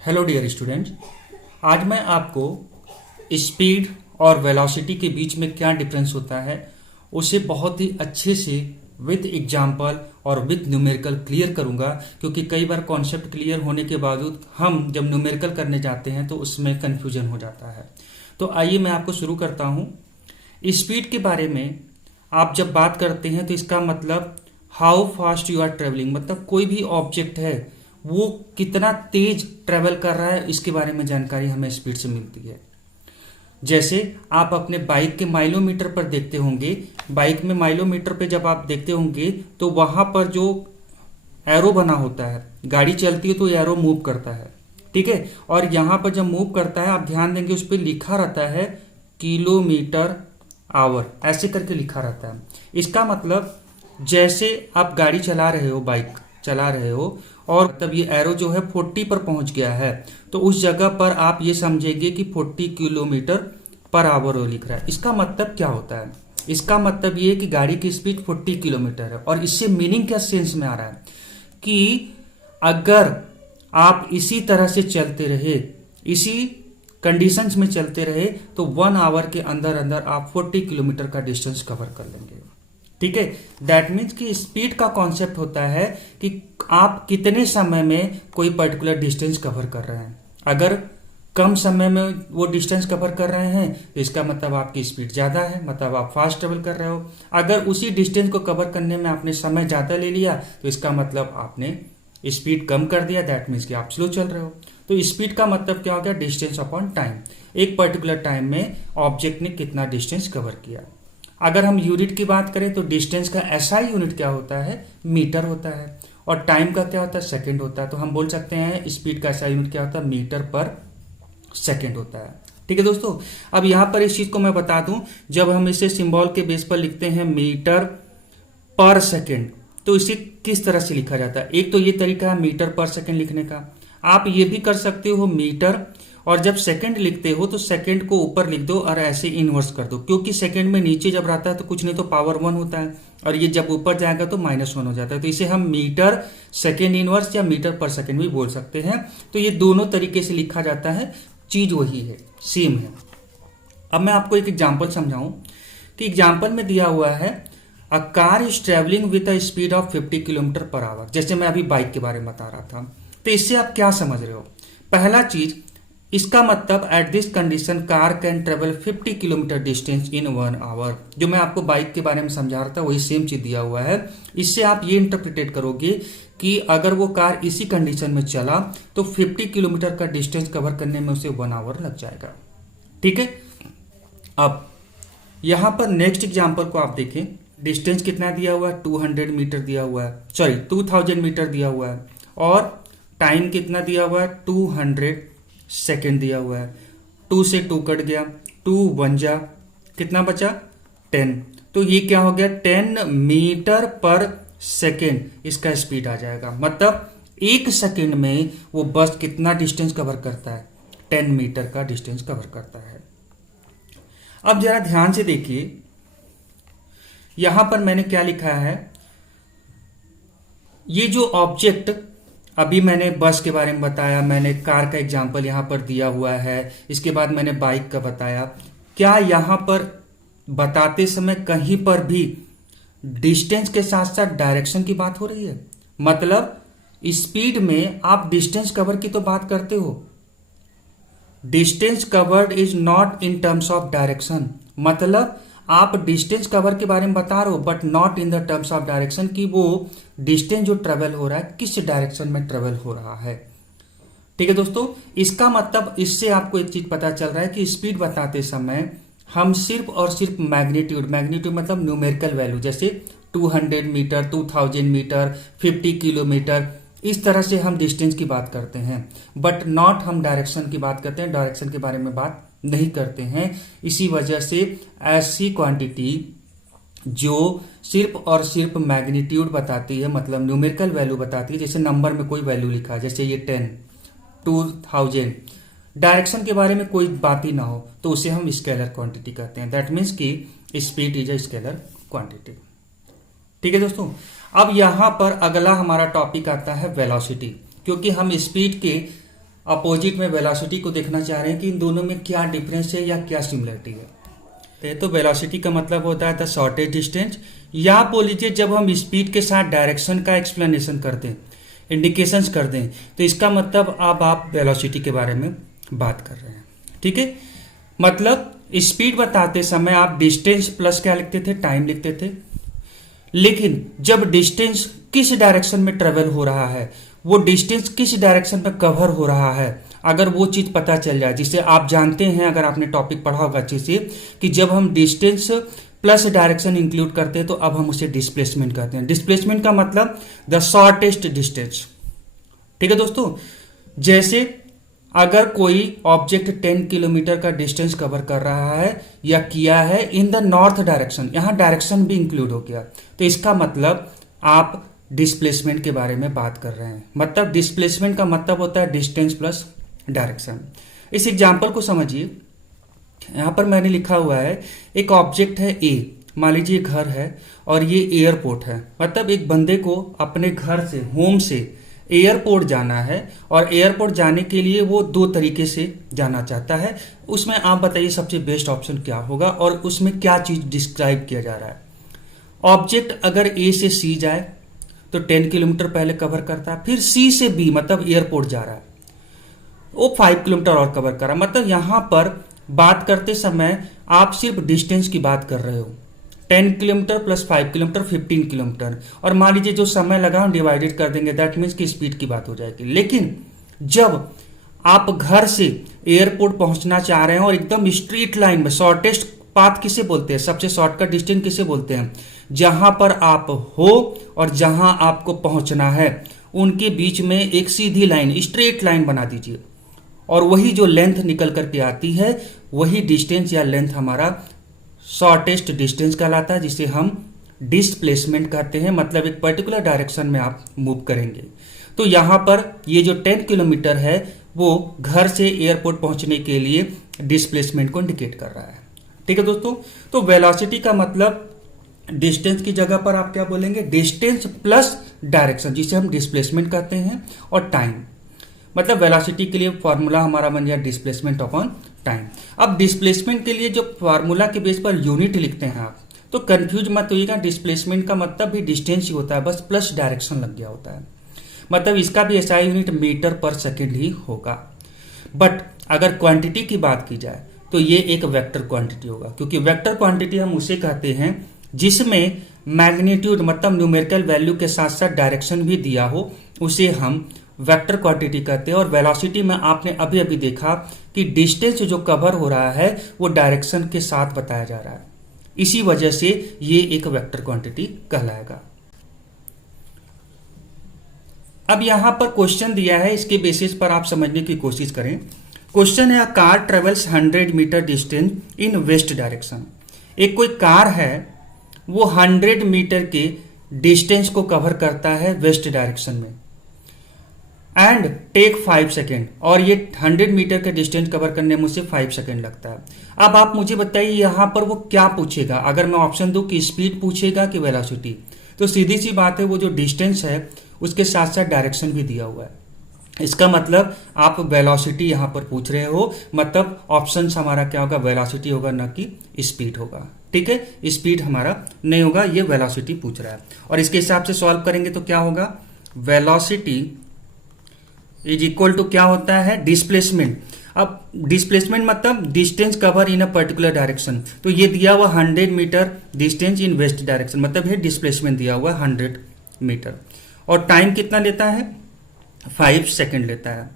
Hello dear students. आज मैं आपको स्पीड और वेलोसिटी के बीच में क्या डिफरेंस होता है उसे बहुत ही अच्छे से विथ एग्जाम्पल और विथ न्यूमेरिकल क्लियर करूंगा, क्योंकि कई बार कॉन्सेप्ट क्लियर होने के बावजूद हम जब न्यूमेरिकल करने जाते हैं तो उसमें कन्फ्यूजन हो जाता है। तो आइए मैं आपको शुरू करता हूं। स्पीड के बारे में आप जब बात करते हैं तो इसका मतलब how fast you are travelling, मतलब कोई भी ऑब्जेक्ट है वो कितना तेज ट्रेवल कर रहा है, इसके बारे में जानकारी हमें स्पीड से मिलती है। जैसे आप अपने बाइक के माइलोमीटर पर देखते होंगे, बाइक में माइलोमीटर पे जब आप देखते होंगे तो वहां पर जो एरो बना होता है, गाड़ी चलती है तो एरो मूव करता है, ठीक है। और यहां पर जब मूव करता है आप ध्यान देंगे उस पर लिखा रहता है किलोमीटर आवर, ऐसे करके लिखा रहता है। इसका मतलब जैसे आप गाड़ी चला रहे हो, बाइक चला रहे हो और तब ये एरो जो है 40 पर पहुंच गया है तो उस जगह पर आप ये समझेंगे कि 40 किलोमीटर पर आवर वो लिख रहा है। इसका मतलब क्या होता है? इसका मतलब ये कि गाड़ी की स्पीड 40 किलोमीटर है। और इससे मीनिंग क्या सेंस में आ रहा है कि अगर आप इसी तरह से चलते रहे, इसी कंडीशंस में चलते रहे तो 1 आवर के अंदर अंदर आप 40 किलोमीटर का डिस्टेंस कवर कर लेंगे, ठीक है। दैट मीन्स कि स्पीड का कॉन्सेप्ट होता है कि आप कितने समय में कोई पर्टिकुलर डिस्टेंस कवर कर रहे हैं। अगर कम समय में वो डिस्टेंस कवर कर रहे हैं तो इसका मतलब आपकी स्पीड ज्यादा है, मतलब आप फास्ट ट्रेवल कर रहे हो। अगर उसी डिस्टेंस को कवर करने में आपने समय ज्यादा ले लिया तो इसका मतलब आपने स्पीड कम कर दिया, दैट मीन्स कि आप स्लो चल रहे हो। तो स्पीड का मतलब क्या हो गया? Distance upon time. एक पर्टिकुलर टाइम में ऑब्जेक्ट ने कितना डिस्टेंस कवर किया। अगर हम यूनिट की बात करें तो डिस्टेंस का एसआई यूनिट क्या होता है? मीटर होता है। और टाइम का क्या होता है? सेकंड होता है। तो हम बोल सकते हैं स्पीड का एसआई यूनिट क्या होता है? मीटर पर सेकंड होता है, ठीक है दोस्तों। अब यहां पर इस चीज को मैं बता दूं, जब हम इसे सिंबल के बेस पर लिखते हैं मीटर पर सेकंड, तो इसे किस तरह से लिखा जाता है? एक तो ये तरीका है मीटर पर सेकंड लिखने का। आप ये भी कर सकते हो मीटर, और जब सेकंड लिखते हो तो सेकंड को ऊपर लिख दो और ऐसे इनवर्स कर दो, क्योंकि सेकंड में नीचे जब रहता है तो कुछ नहीं तो पावर 1 होता है और ये जब ऊपर जाएगा तो -1 हो जाता है। तो इसे हम मीटर सेकंड इनवर्स या मीटर पर सेकंड भी बोल सकते हैं। तो ये दोनों तरीके से लिखा जाता है, चीज वही है, सेम है। अब मैं आपको एक एग्जाम्पल समझाऊं कि एग्जाम्पल में दिया हुआ है a car is travelling with a speed of 50 kilometre per hour. जैसे मैं अभी बाइक के बारे में बता रहा था, तो इससे आप क्या समझ रहे हो? पहला चीज, इसका मतलब at this condition car can travel 50 kilometre distance in 1 hour. जो मैं आपको बाइक के बारे में समझा रहा था वही सेम चीज दिया हुआ है। इससे आप ये इंटरप्रिटेट करोगे कि अगर वो कार इसी कंडीशन में चला तो 50 किलोमीटर का डिस्टेंस कवर करने में उसे 1 आवर लग जाएगा, ठीक है। अब यहां पर नेक्स्ट एग्जांपल को आप देखें। डिस्टेंस कितना दिया हुआ है? 200 मीटर दिया हुआ है, सॉरी 2000 मीटर दिया हुआ है। और टाइम कितना दिया हुआ है? 200 सेकेंड दिया हुआ है। 2 से 2 कट गया, 2 1 जा, कितना बचा? 10। तो ये क्या हो गया? 10 मीटर पर सेकेंड इसका स्पीड आ जाएगा। मतलब 1 सेकेंड में वो बस कितना डिस्टेंस कवर करता है? 10 मीटर का डिस्टेंस कवर करता है। अब जरा ध्यान से देखिए, यहां पर मैंने क्या लिखा है। ये जो ऑब्जेक्ट, अभी मैंने बस के बारे में बताया, मैंने कार का एग्जाम्पल यहां पर दिया हुआ है, इसके बाद मैंने बाइक का बताया। क्या यहां पर बताते समय कहीं पर भी डिस्टेंस के साथ साथ डायरेक्शन की बात हो रही है? मतलब स्पीड में आप डिस्टेंस कवर की तो बात करते हो, distance covered is not in terms of direction. मतलब आप डिस्टेंस कवर के बारे में बता रहे हो but not in the terms of direction, कि वो डिस्टेंस जो ट्रेवल हो रहा है किस डायरेक्शन में ट्रेवल हो रहा है, ठीक है दोस्तों। इसका मतलब इससे आपको एक चीज पता चल रहा है कि स्पीड बताते समय हम सिर्फ और सिर्फ मैग्नीट्यूड मतलब न्यूमेरिकल वैल्यू, जैसे 200 मीटर, 2000 मीटर, 50 किलोमीटर, इस तरह से हम डिस्टेंस की बात करते हैं, बट नॉट हम डायरेक्शन की बात करते हैं, डायरेक्शन के बारे में बात नहीं करते हैं। इसी वजह से ऐसी क्वांटिटी जो सिर्फ और सिर्फ मैग्नीट्यूड बताती है, मतलब न्यूमेरिकल वैल्यू बताती है, जैसे नंबर में कोई वैल्यू लिखा है, जैसे ये 10, 2000, डायरेक्शन के बारे में कोई बात ही ना हो, तो उसे हम स्केलर क्वांटिटी कहते हैं। दैट मीन्स कि speed is a scalar quantity, ठीक है दोस्तों। अब यहां पर अगला हमारा टॉपिक आता है वेलोसिटी, क्योंकि हम स्पीड के अपोजिट में वेलोसिटी को देखना चाह रहे हैं कि इन दोनों में क्या डिफरेंस है या क्या सिमिलरिटी है। तो वेलोसिटी का मतलब होता है द शॉर्टेस्ट डिस्टेंस, या बोल लीजिए जब हम स्पीड के साथ डायरेक्शन का एक्सप्लेनेशन कर दें, इंडिकेशंस कर दें, तो इसका मतलब अब आप वेलोसिटी के बारे में बात कर रहे हैं। ठीक है, मतलब स्पीड बताते समय आप डिस्टेंस प्लस क्या लिखते थे, टाइम लिखते थे। लेकिन जब डिस्टेंस किस डायरेक्शन में ट्रेवल हो रहा है, वो डिस्टेंस किस डायरेक्शन में कवर हो रहा है, अगर वो चीज पता चल जाए, जिसे आप जानते हैं, अगर आपने टॉपिक पढ़ा होगा अच्छे से, कि जब हम डिस्टेंस प्लस डायरेक्शन इंक्लूड करते हैं तो अब हम उसे डिस्प्लेसमेंट कहते हैं। डिस्प्लेसमेंट का मतलब द शॉर्टेस्ट डिस्टेंस। ठीक है दोस्तों, जैसे अगर कोई ऑब्जेक्ट 10 किलोमीटर का डिस्टेंस कवर कर रहा है या किया है इन द नॉर्थ डायरेक्शन, यहां डायरेक्शन भी इंक्लूड हो गया, तो इसका मतलब आप डिस्प्लेसमेंट के बारे में बात कर रहे हैं। मतलब डिस्प्लेसमेंट का मतलब होता है डिस्टेंस प्लस डायरेक्शन। इस एग्जांपल को समझिए, यहां पर मैंने लिखा हुआ है एक ऑब्जेक्ट है ए, मान लीजिए घर है और ये एयरपोर्ट है। मतलब एक बंदे को अपने घर से, होम से एयरपोर्ट जाना है, और एयरपोर्ट जाने के लिए वो दो तरीके से जाना चाहता है। उसमें आप बताइए सबसे बेस्ट ऑप्शन क्या होगा और उसमें क्या चीज डिस्क्राइब किया जा रहा है। ऑब्जेक्ट अगर ए से सी जाए तो 10 किलोमीटर पहले कवर करता है, फिर सी से बी मतलब एयरपोर्ट जा रहा है, वो 5 किलोमीटर और कवर कर रहा है। मतलब यहां पर बात करते समय आप सिर्फ डिस्टेंस की बात कर रहे हो, 10 किलोमीटर प्लस 5 किलोमीटर 15 किलोमीटर, और मान लीजिए जो समय लगा हम डिवाइडेड कर देंगे, दैट मीन्स की स्पीड की बात हो जाएगी। लेकिन जब आप घर से एयरपोर्ट पहुंचना चाह रहे हैं और एकदम स्ट्रीट लाइन में, शॉर्टेस्ट पाथ किसे बोलते हैं, सबसे शॉर्टकट डिस्टेंस किसे बोलते हैं, जहां पर आप हो और जहां आपको पहुंचना है उनके बीच में एक सीधी लाइन, स्ट्रेट लाइन बना दीजिए, और वही जो लेंथ निकल करके आती है वही डिस्टेंस या लेंथ हमारा शॉर्टेस्ट डिस्टेंस कहलाता है, जिसे हम डिस्प्लेसमेंट कहते हैं। मतलब एक पर्टिकुलर डायरेक्शन में आप मूव करेंगे। तो यहां पर ये जो 10 किलोमीटर है वो घर से एयरपोर्ट पहुंचने के लिए डिस्प्लेसमेंट को इंडिकेट कर रहा है। ठीक है दोस्तों, तो वेलोसिटी का मतलब डिस्टेंस की जगह पर आप क्या बोलेंगे, डिस्टेंस प्लस डायरेक्शन, जिसे हम डिस्प्लेसमेंट कहते हैं, और टाइम। मतलब वेलोसिटी के लिए फॉर्मूला हमारा बन गया डिस्प्लेसमेंट अपॉन टाइम। अब डिस्प्लेसमेंट के लिए जो फॉर्मूला के बेस पर यूनिट लिखते हैं आप, तो कंफ्यूज मत होइएगा, डिस्प्लेसमेंट का मतलब भी डिस्टेंस ही होता है, बस प्लस डायरेक्शन लग गया होता है। मतलब इसका भी एसआई यूनिट मीटर पर सेकेंड ही होगा। बट अगर क्वांटिटी की बात की जाए तो ये एक वेक्टर क्वांटिटी होगा, क्योंकि वेक्टर क्वांटिटी हम उसे कहते हैं जिसमें मैग्नीट्यूड मतलब न्यूमेरिकल वैल्यू के साथ साथ डायरेक्शन भी दिया हो, उसे हम वेक्टर क्वांटिटी कहते हैं। और वेलोसिटी में आपने अभी अभी देखा कि डिस्टेंस जो कवर हो रहा है वो डायरेक्शन के साथ बताया जा रहा है, इसी वजह से ये एक वेक्टर क्वांटिटी कहलाएगा। अब यहां पर क्वेश्चन दिया है, इसके बेसिस पर आप समझने की कोशिश करें। क्वेश्चन है, a car travels 100 metre distance in west direction. एक कोई कार है वो 100 मीटर के डिस्टेंस को कवर करता है वेस्ट डायरेक्शन में, एंड टेक 5 सेकेंड, और ये 100 मीटर का डिस्टेंस कवर करने में मुझे 5 सेकेंड लगता है। अब आप मुझे बताइए यहां पर वो क्या पूछेगा। अगर मैं ऑप्शन दूं कि स्पीड पूछेगा कि वेलोसिटी, तो सीधी सी बात है वो जो डिस्टेंस है उसके साथ साथ डायरेक्शन भी दिया हुआ है। इसका मतलब आप वेलोसिटी यहां पर पूछ रहे हो, मतलब ऑप्शन हमारा क्या होगा, वेलोसिटी होगा, न कि स्पीड होगा। ठीक है, स्पीड हमारा नहीं होगा, ये वेलोसिटी पूछ रहा है। और इसके हिसाब से सॉल्व करेंगे तो क्या होगा, वेलोसिटी इज इक्वल टू क्या होता है, डिस्प्लेसमेंट। अब डिस्प्लेसमेंट मतलब distance cover in a particular direction, तो ये दिया हुआ 100 metre distance in west direction, मतलब ये डिस्प्लेसमेंट दिया हुआ 100 मीटर, और टाइम कितना लेता है, 5 सेकेंड लेता है।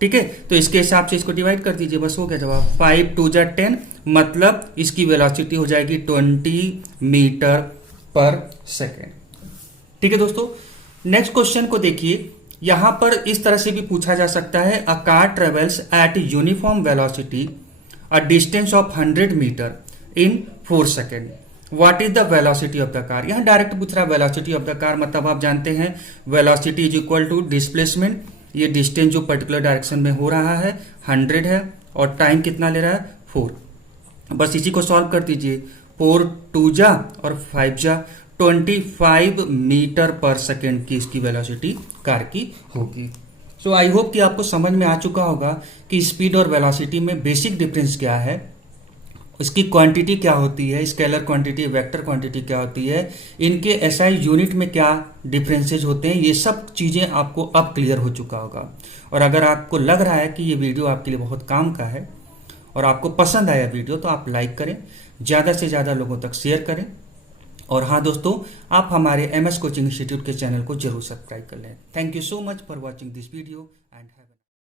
ठीक है, तो इसके हिसाब से इसको डिवाइड कर दीजिए, बस हो गया जवाब। 5 2 जा 10, मतलब इसकी वेलोसिटी हो जाएगी 20 मीटर पर सेकेंड। ठीक है दोस्तों, नेक्स्ट क्वेश्चन को देखिए। यहां पर इस तरह से भी पूछा जा सकता है, a car travels at uniform velocity a distance of 100 metre in 4 second, what is the velocity of the car. यहां डायरेक्ट पूछ रहा है वेलोसिटी ऑफ द कार, मतलब आप जानते हैं velocity is equal to displacement, ये डिस्टेंस जो पर्टिकुलर डायरेक्शन में हो रहा है 100 है, और टाइम कितना ले रहा है 4। बस इसी को सॉल्व कर दीजिए, 4 2 जा और 5 जा, 25 मीटर पर सेकेंड की इसकी वेलोसिटी कार की होगी। सो आई होप कि आपको समझ में आ चुका होगा कि स्पीड और वेलोसिटी में बेसिक डिफरेंस क्या है, इसकी क्वांटिटी क्या होती है, स्केलर क्वांटिटी, वेक्टर क्वांटिटी क्या होती है, इनके एसआई यूनिट में क्या डिफरेंसेज होते हैं, ये सब चीज़ें आपको अब क्लियर हो चुका होगा। और अगर आपको लग रहा है कि ये वीडियो आपके लिए बहुत काम का है और आपको पसंद आया वीडियो, तो आप लाइक करें, ज़्यादा से ज़्यादा लोगों तक शेयर करें। और हाँ दोस्तों, आप हमारे MS कोचिंग इंस्टीट्यूट के चैनल को जरूर सब्सक्राइब कर लें। Thank you so much for watching this video.